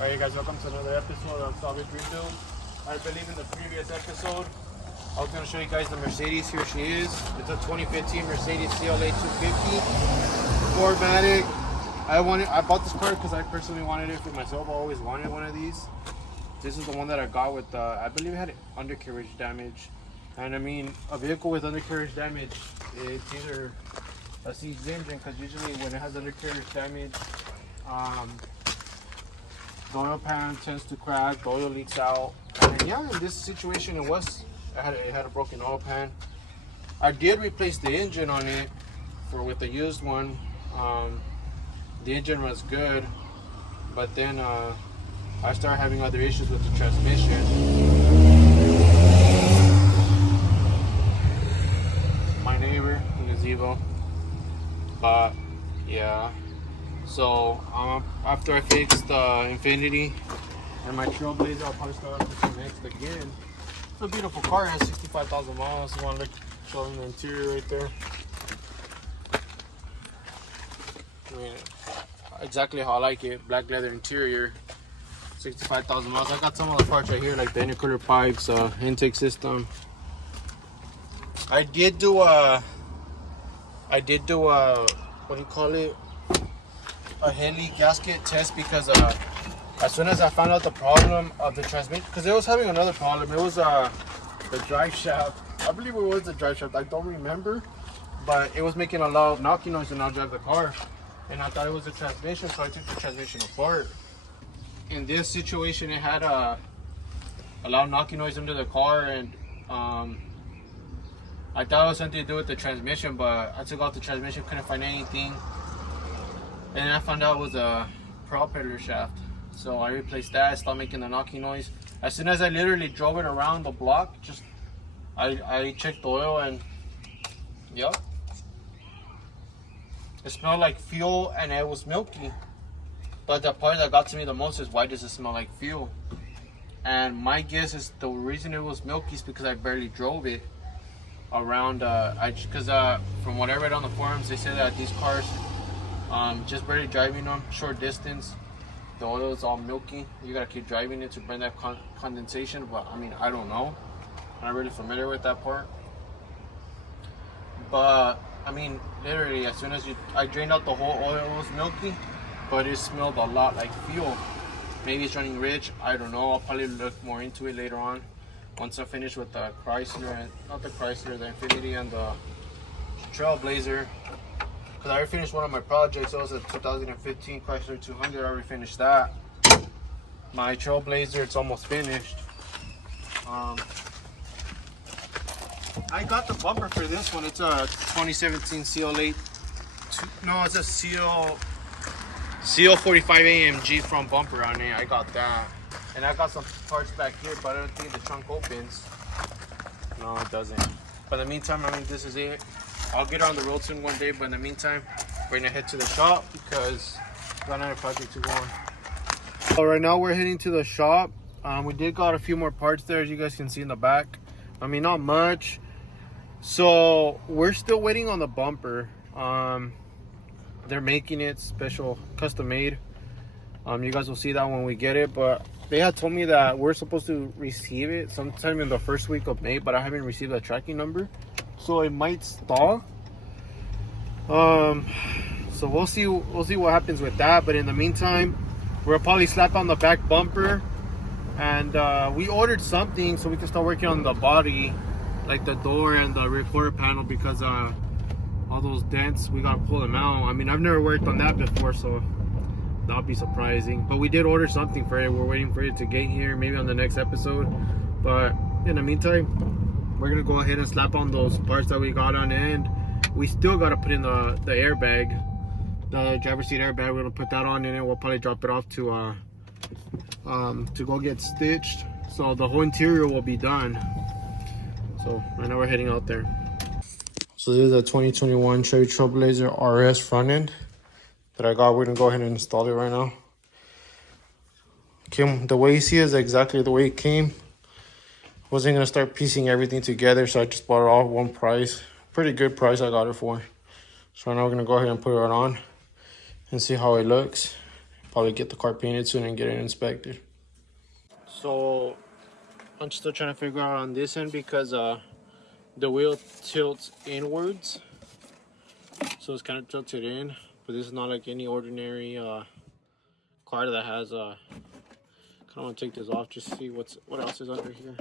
Alright guys, welcome to another episode of Salvage Rebuild. I believe in the previous episode, I was going to show you guys the Mercedes. Here she is. It's a 2015 Mercedes CLA 250 4MATIC. I bought this car because I personally wanted it for myself. I always wanted one of these. This is the one that I got with, I believe it had undercarriage damage. And I mean, a vehicle with undercarriage damage, it's either a seized engine, because usually when it has undercarriage damage, the oil pan tends to crack, the oil leaks out. And yeah, in this situation it had a broken oil pan. I did replace the engine on it with the used one. The engine was good, but then I started having other issues with the transmission. My neighbor in the Zevo. But yeah. So after I fixed the Infiniti and my Trailblazer, I'll probably start with the next again. It's a beautiful car. It has 65,000 miles. You want to show them the interior right there. I mean, exactly how I like it. Black leather interior, 65,000 miles. I got some of the parts right here, like the intercooler pipes, intake system. I did do a what do you call it? A heli gasket test, because as soon as I found out the problem of the transmission, because it was having another problem. It was the drive shaft. I believe it was the drive shaft. I don't remember, but it was making a loud knocking noise when I drive the car, and I thought it was the transmission, so I took the transmission apart. In this situation, it had a loud knocking noise under the car, and I thought it was something to do with the transmission, but I took out the transmission, couldn't find anything. And then I found out it was a propeller shaft. So I replaced that, stopped making the knocking noise. As soon as I literally drove it around the block, I checked the oil, and yep. It smelled like fuel and it was milky. But the part that got to me the most is, why does it smell like fuel? And my guess is the reason it was milky is because I barely drove it around. From what I read on the forums, they said that these cars, just barely driving them short distance, the oil is all milky. You gotta keep driving it to burn that condensation. But I mean, I don't know, I'm not really familiar with that part. But I mean, literally as soon as I drained out the whole oil, it was milky, but it smelled a lot like fuel. Maybe it's running rich, I don't know. I'll probably look more into it later on once I finish with the Chrysler, and not the Chrysler, the Infiniti and the Trailblazer. Because I already finished one of my projects. It was a 2015 Chrysler 200. I already finished that. My Trailblazer, it's almost finished. I got the bumper for this one. It's a 2017 CL8. No, it's a CL45 AMG front bumper on it. I got that. And I got some parts back here, but I don't think the trunk opens. No, it doesn't. But in the meantime, I mean, this is it. I'll get on the road soon one day, but in the meantime, we're gonna head to the shop because we got another project to go on. So right now we're heading to the shop. We did got a few more parts there, as you guys can see in the back. I mean, not much. So we're still waiting on the bumper. They're making it special, custom made. You guys will see that when we get it, but they had told me that we're supposed to receive it sometime in the first week of May, but I haven't received a tracking number. So it might stall. So we'll see what happens with that. But in the meantime, we'll probably slap on the back bumper, and we ordered something so we can start working on the body, like the door and the rear quarter panel, because all those dents, we gotta pull them out. I mean, I've never worked on that before, so that'll be surprising. But we did order something for it. We're waiting for it to get here, maybe on the next episode. But in the meantime, we're gonna go ahead and slap on those parts that we got on end. We still gotta put in the airbag, the driver's seat airbag. We're gonna put that on in it. We'll probably drop it off to go get stitched. So the whole interior will be done. So right now we're heading out there. So this is a 2021 Chevy Trailblazer RS front end that I got. We're gonna go ahead and install it right now. The way you see it is exactly the way it came. Wasn't gonna start piecing everything together, so I just bought it all at one price. Pretty good price I got it for. So now we're gonna go ahead and put it on and see how it looks. probably get the car painted soon and get it inspected. So I'm still trying to figure out on this end because the wheel tilts inwards, so it's kind of tilted in. But this is not like any ordinary car that has kind of want to take this off just to see what else is under here.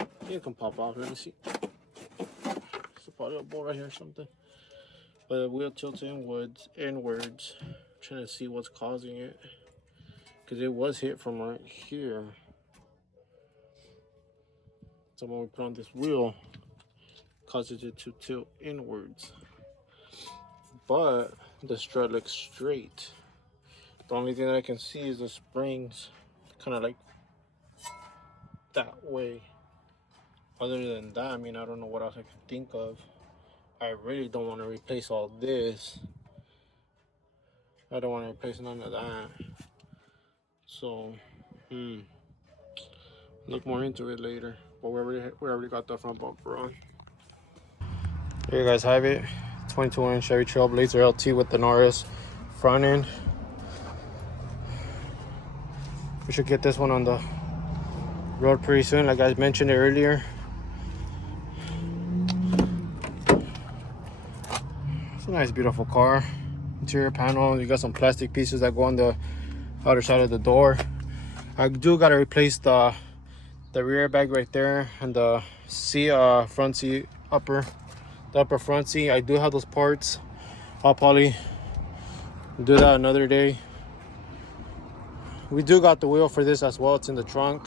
I think it can pop off. Let me see. There's probably a bolt right here or something. But the wheel tilts inwards. Trying to see what's causing it, because it was hit from right here. So when we put on this wheel, it causes it to tilt inwards. But the strut looks straight. The only thing that I can see is the springs kind of like that way. Other than that, I mean, I don't know what else I can think of. I really don't want to replace all this. I don't want to replace none of that. So, look more into it later. But we already got the front bumper on. Here you guys have it. 22-inch Chevy Trailblazer LT with an RS front end. We should get this one on the road pretty soon, like I mentioned earlier. It's a nice, beautiful car. Interior panel, you got some plastic pieces that go on the outer side of the door. I do gotta replace the rear bag right there and the front seat the upper front seat. I do have those parts. I'll probably do that another day. We do got the wheel for this as well. It's in the trunk.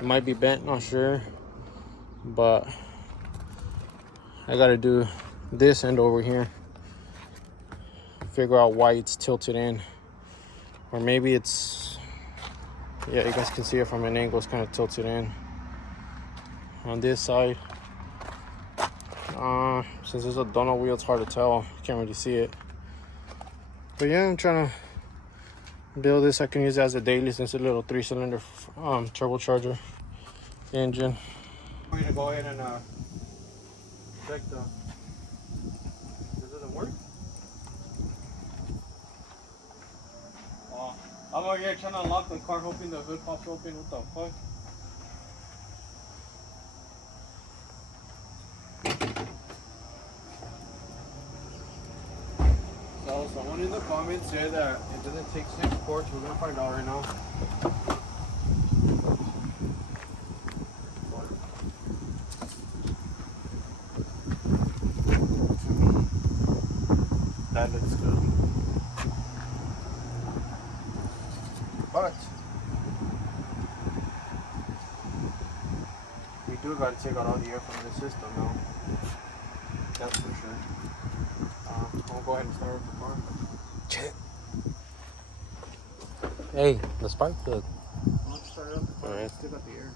It might be bent, not sure, but I gotta do this end over here, figure out why it's tilted in, or maybe it's, yeah, you guys can see it from an angle, it's kind of tilted in on this side. Since there's a donut wheel, it's hard to tell, can't really see it. But yeah, I'm trying to build this. I can use it as a daily since it's a little 3-cylinder turbocharger engine. We're gonna go ahead and check this doesn't work. I'm over here trying to unlock the car, hoping the hood pops open. What the fuck? So someone in the comments said that it doesn't take 6 ports. We're gonna find out right now. That looks good. But we do gotta take out all the air from the system now. That's for sure. I'll go ahead and start with the car. Hey, the spark plug. I'll start it up. Alright. Still got the air.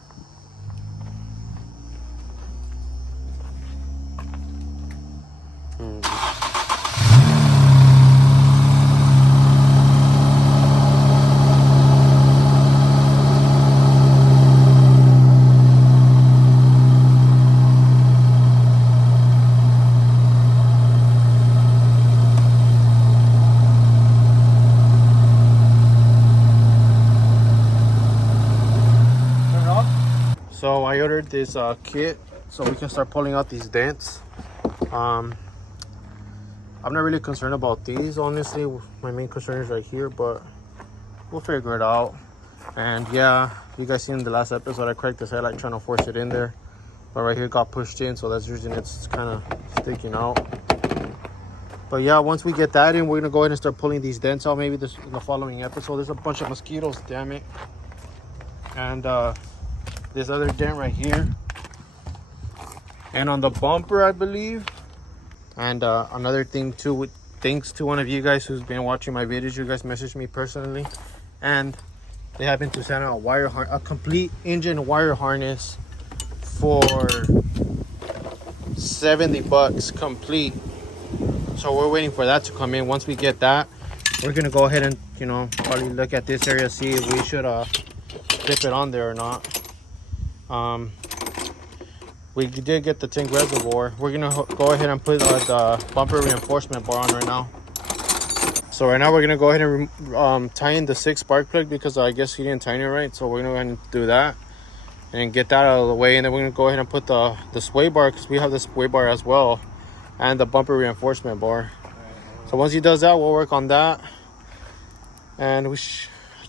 So I ordered this kit so we can start pulling out these dents. I'm not really concerned about these, honestly. My main concern is right here, but we'll figure it out. And yeah, you guys seen in the last episode I cracked this headlight trying to force it in there, but right here got pushed in, so that's the reason it's kind of sticking out. But yeah, once we get that in, we're gonna go ahead and start pulling these dents out. Maybe this in the following episode. There's a bunch of mosquitoes, damn it. And this other dent right here, and on the bumper, I believe. And another thing too, thanks to one of you guys who's been watching my videos, you guys messaged me personally, and they happened to send out a complete engine wire harness for $70 complete. So we're waiting for that to come in. Once we get that, we're gonna go ahead and, you know, probably look at this area, see if we should clip it on there or not. We did get the tank reservoir. We're gonna go ahead and put the bumper reinforcement bar on right now. So right now we're gonna go ahead and tie in the 6 spark plug because I guess he didn't tie it right. So we're gonna go ahead and do that and get that out of the way, and then we're gonna go ahead and put the sway bar, because we have the sway bar as well, and the bumper reinforcement bar. So once he does that, we'll work on that. And I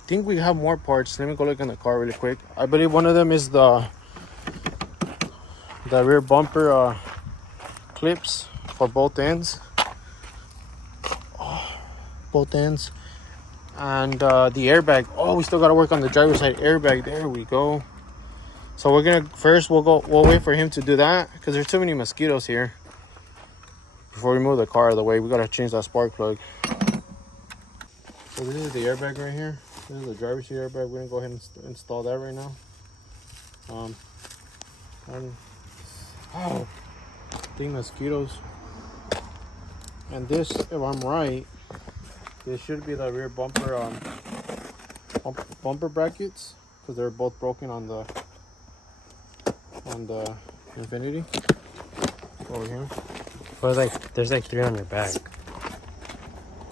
think we have more parts. Let me go look in the car really quick. I believe one of them is the rear bumper clips for both ends. Both ends. And the airbag. Oh, we still gotta work on the driver's side airbag. There we go. So we're gonna we'll wait for him to do that, because there's too many mosquitoes here. Before we move the car out of the way, we gotta change that spark plug. So this is the airbag right here. This is the driver's seat airbag. We're gonna go ahead and install that right now. Oh, dang mosquitoes. And this, if I'm right, this should be the rear bumper bumper brackets, because they're both broken on the Infiniti over here. Well, there's like 3 on your back.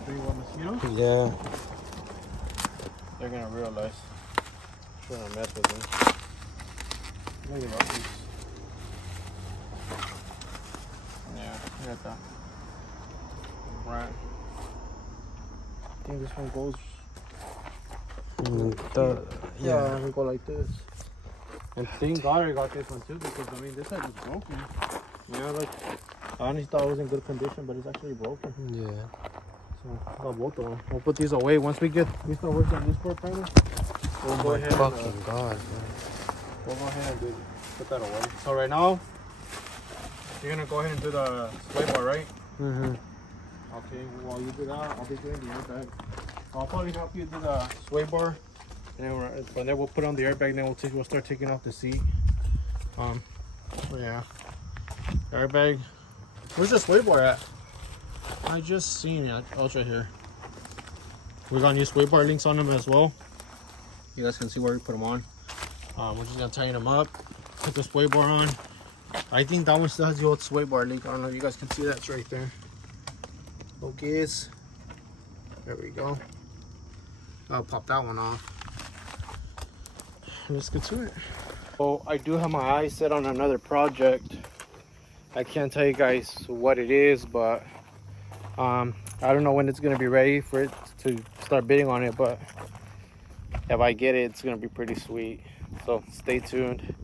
3 mosquitoes? Yeah. They're gonna realize. I'm trying to mess with them. Look at all these. Yeah, look at that. Right. I think this one goes. Yeah, we go like this. And thank God I got this one too, because I mean this side is broken. Yeah, like I honestly thought it was in good condition, but it's actually broken. Yeah. So I got both of them. We'll put these away once we start working on this part panel. We'll go ahead. Fucking God, man. We'll go ahead and put that away. So right now, you're gonna go ahead and do the sway bar, right? Mhm. Okay. While you do that, I'll be doing the airbag. I'll probably help you do the sway bar, and then we'll put on the airbag. And then we'll start taking off the seat. Yeah. Airbag. Where's the sway bar at? I just seen it. Oh, it's right here. We got new sway bar links on them as well. You guys can see where we put them on. We're just gonna tighten them up, put the sway bar on. I think that one still has the old sway bar link. I don't know if you guys can see that's right there. Okay, there we go. I'll pop that one off. Let's get to it. Oh, I do have my eyes set on another project. I can't tell you guys what it is, but I don't know when it's gonna be ready for it to start bidding on it, but if I get it, it's gonna be pretty sweet. So stay tuned.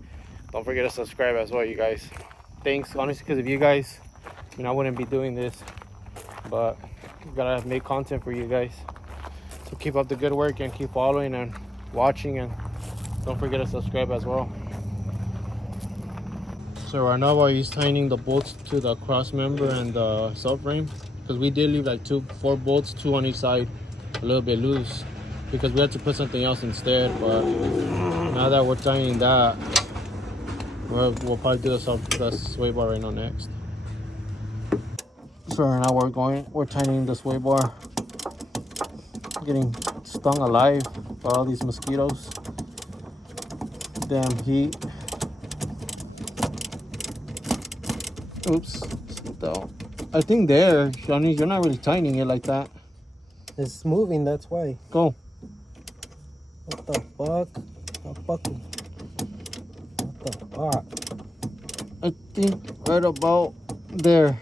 Don't forget to subscribe as well, you guys. Thanks, honestly, because of you guys, I wouldn't be doing this, but we gotta make content for you guys. So keep up the good work and keep following and watching, and don't forget to subscribe as well. So right now while he's tightening the bolts to the cross member and the subframe, because we did leave like 4 bolts, 2 on each side, a little bit loose, because we had to put something else instead. But now that we're tightening that, we'll probably do the sway bar right now next. So right now we're tightening the sway bar. Getting stung alive by all these mosquitoes. Damn heat. Oops. I think there, Shani, you're not really tightening it like that. It's moving, that's why. Go. What the fuck? What the fuck? I think right about there.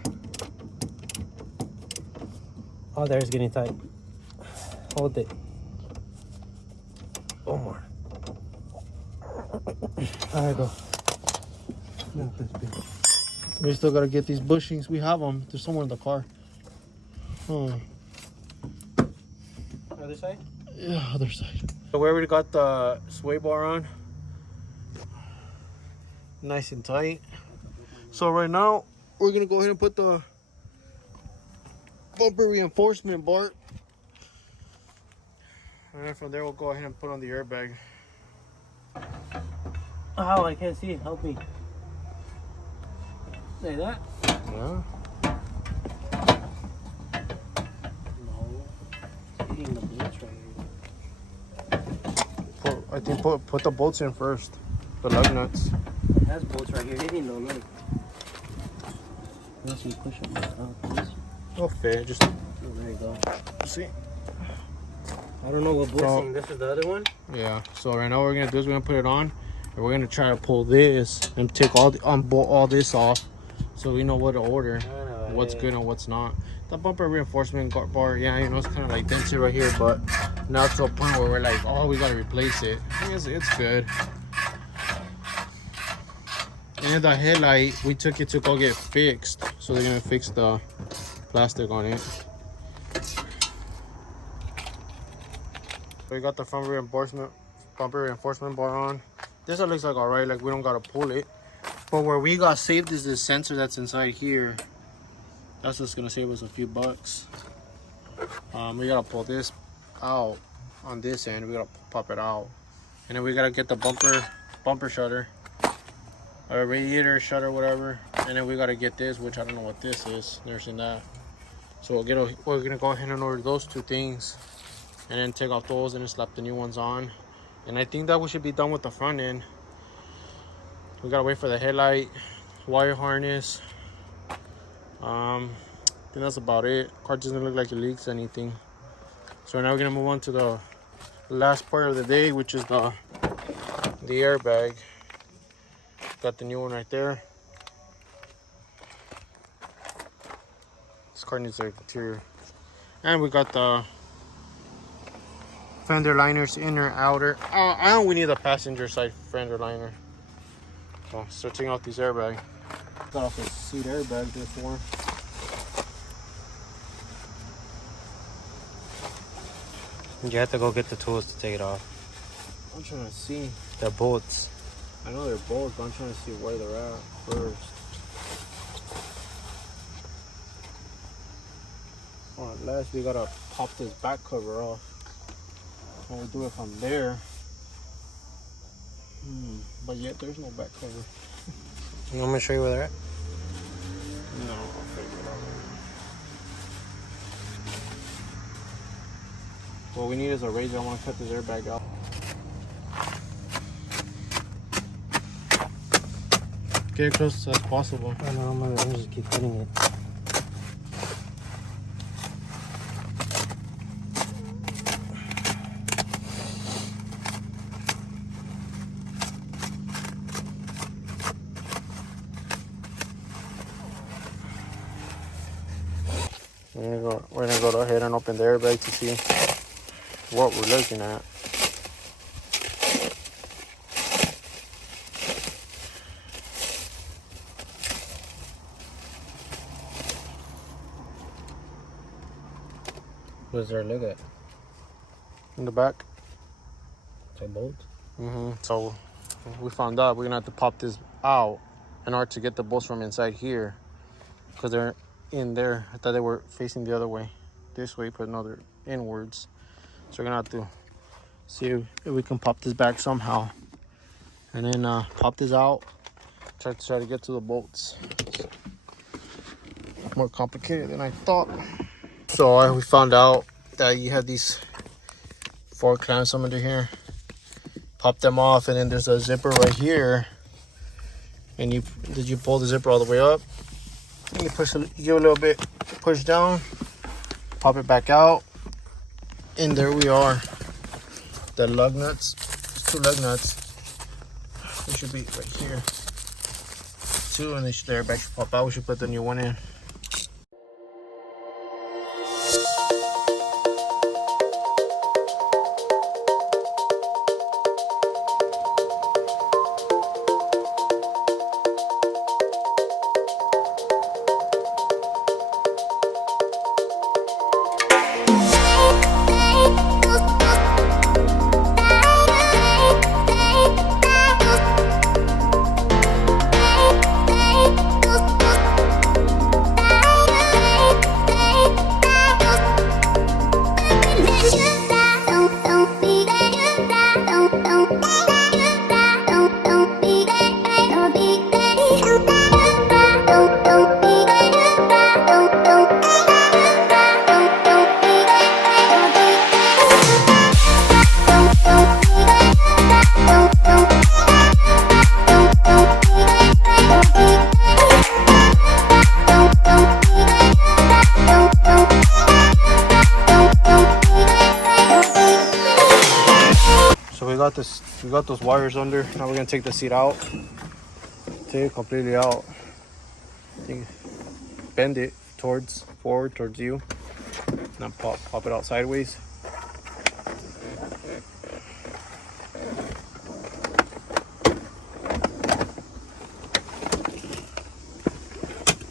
Oh, there, it's getting tight. Hold it. One more. There you go. Not this big. We still gotta get these bushings. We have them. They're somewhere in the car. Other side? Yeah, other side. So we already got the sway bar on. Nice and tight. So right now, we're gonna go ahead and put the bumper reinforcement bar. And then from there, we'll go ahead and put on the airbag. Oh, I can't see it. Help me. Like that? Yeah. No. Hitting the bolts right here. I think put the bolts in first. The lug nuts. That's bolts right here. Hitting though, look. Unless you push them out, please. Okay, just. Oh, there you though. See? I don't know what bolting. This is the other one. Yeah. So right now what we're gonna do is we're gonna put it on, and we're gonna try to pull this and take all all this off, so we know what to order, what's good and what's not. The bumper reinforcement bar, yeah, you know, it's kind of like dented right here, but not to a point where we're like, oh, we gotta replace it. It's good. And the headlight, we took it to go get fixed, so they're gonna fix the plastic on it. We got the front bumper reinforcement bar on. This one looks like alright, like we don't gotta pull it. But where we got saved is this sensor that's inside here. That's just gonna save us a few bucks. We gotta pull this out on this end. We gotta pop it out, and then we gotta get the bumper shutter, or radiator shutter, whatever. And then we gotta get this, which I don't know what this is. Never seen that. So we're gonna go ahead and order those two things, and then take off those and then slap the new ones on. And I think that we should be done with the front end. We gotta wait for the headlight, wire harness. I think that's about it. Car doesn't look like it leaks anything. So now we're gonna move on to the last part of the day, which is the airbag. Got the new one right there. This car needs an interior. And we got the fender liners, inner, outer. We need a passenger side fender liner. So start taking out these airbags. Got off the seat airbag before. You have to go get the tools to take it off. I'm trying to see. The bolts. I know they're bolts, but I'm trying to see where they're at first. Last we gotta pop this back cover off. And we'll do it from there. But yet there's no back cover. You want me to show you where they're at? No, I'll figure it out. What we need is a razor. I want to cut this airbag out. Get as close as possible. I know, I'm gonna just keep cutting it. We're gonna go ahead and open the airbag to see what we're looking at. What's there? Look at In the back. it's a bolt. So we found out we're gonna have to pop this out in order to get the bolts from inside here, because they're in there. I thought they were facing the other way, this way, but no, they're inwards. So we're gonna have to see if we can pop this back somehow, and then pop this out. Try to get to the bolts. It's more complicated than I thought. So we found out that you have these 4 clamps under here. Pop them off, and then there's a zipper right here. And did you pull the zipper all the way up? And you give a little bit push down, pop it back out, and there we are. The lug nuts, there's 2 lug nuts. They should be right here. 2, and the airbag should pop out. We should put the new one in. got those wires under. Now we're gonna take the seat out. Take it completely out. Bend it forward towards you. Now pop it out sideways.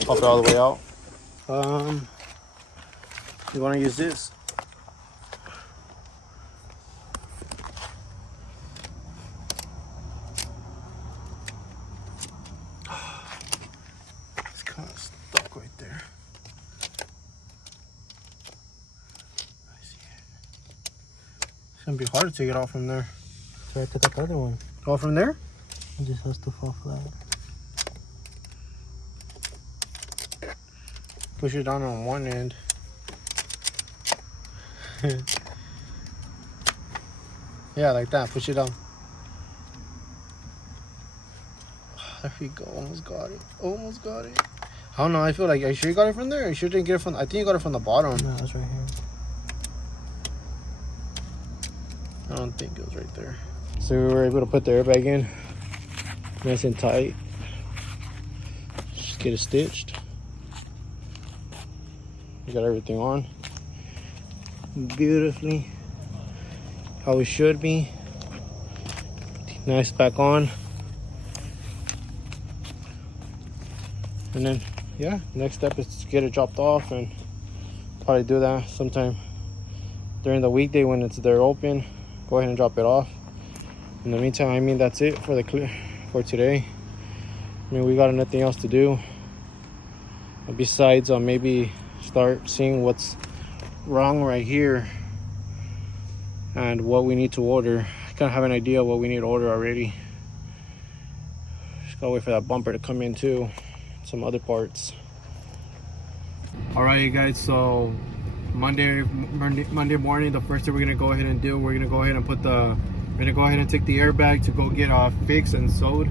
Pop it all the way out. You want to use this. It's kind of stuck right there. I see it. It's gonna be hard to take it off from there. So I took out the other one. Oh, from there? It just has to fall flat. Push it down on one end. Yeah, like that. Push it down. There we go. Almost got it. Almost got it. I don't know. I feel like, are you sure you got it from there? Are you sure you didn't get it from? I think you got it from the bottom. No, it's right here. I don't think it was right there. So we were able to put the airbag in, nice and tight. Just get it stitched. We got everything on beautifully, how it should be. Nice back on. And then, yeah, next step is to get it dropped off, and probably do that sometime during the weekday when they're open. Go ahead and drop it off. In the meantime, I mean, that's it for for today. I mean, we got nothing else to do besides maybe start seeing what's wrong right here and what we need to order. I kind of have an idea of what we need to order already. Just gotta wait for that bumper to come in too, some other parts. All right, you guys, so Monday morning, the first thing we're gonna go ahead and do, we're gonna go ahead and take the airbag to go get fixed and sewed,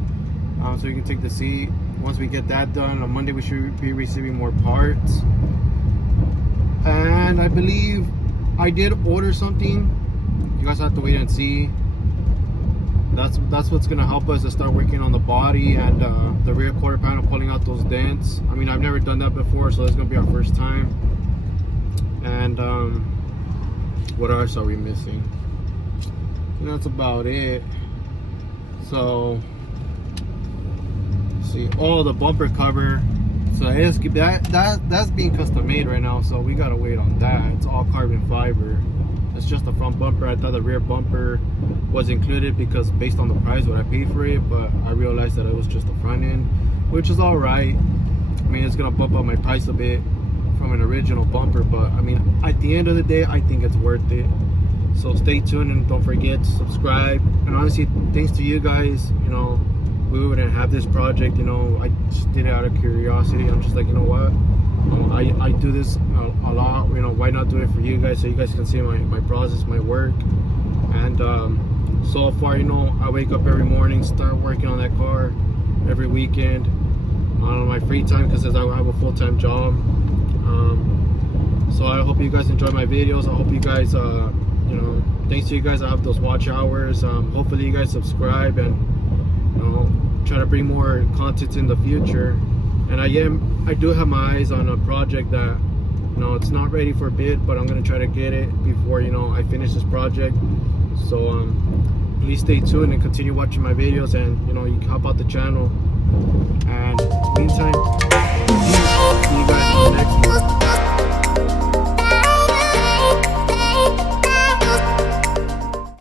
so we can take the seat. Once we get that done on Monday, we should be receiving more parts. And I believe I did order something. You guys have to wait and see. That's what's gonna help us to start working on the body and the rear quarter panel, pulling out those dents. I mean, I've never done that before, so it's gonna be our first time. And what else are we missing? And that's about it. So, see, oh, the bumper cover. So that's being custom made right now, so we gotta wait on that. It's all carbon fiber. It's just the front bumper. I thought the rear bumper was included because based on the price what I paid for it, but I realized that it was just the front end, which is all right. I mean, it's gonna bump up my price a bit from an original bumper, but I mean, at the end of the day, I think it's worth it. So stay tuned and don't forget to subscribe. And honestly, thanks to you guys, you know, we wouldn't have this project, you know. I just did it out of curiosity. I'm just like, you know what, I do this a lot, you know, why not do it for you guys so you guys can see my process, my work. And so far, you know, I wake up every morning, start working on that car every weekend on my free time because I have a full-time job. So I hope you guys enjoy my videos. I hope you guys you know, thanks to you guys, I have those watch hours. Hopefully you guys subscribe and, you know, try to bring more content in the future. And I do have my eyes on a project that, you know, it's not ready for bid, but I'm gonna try to get it before, you know, I finish this project. So please stay tuned and continue watching my videos, and, you know, you can help out the channel. And meantime,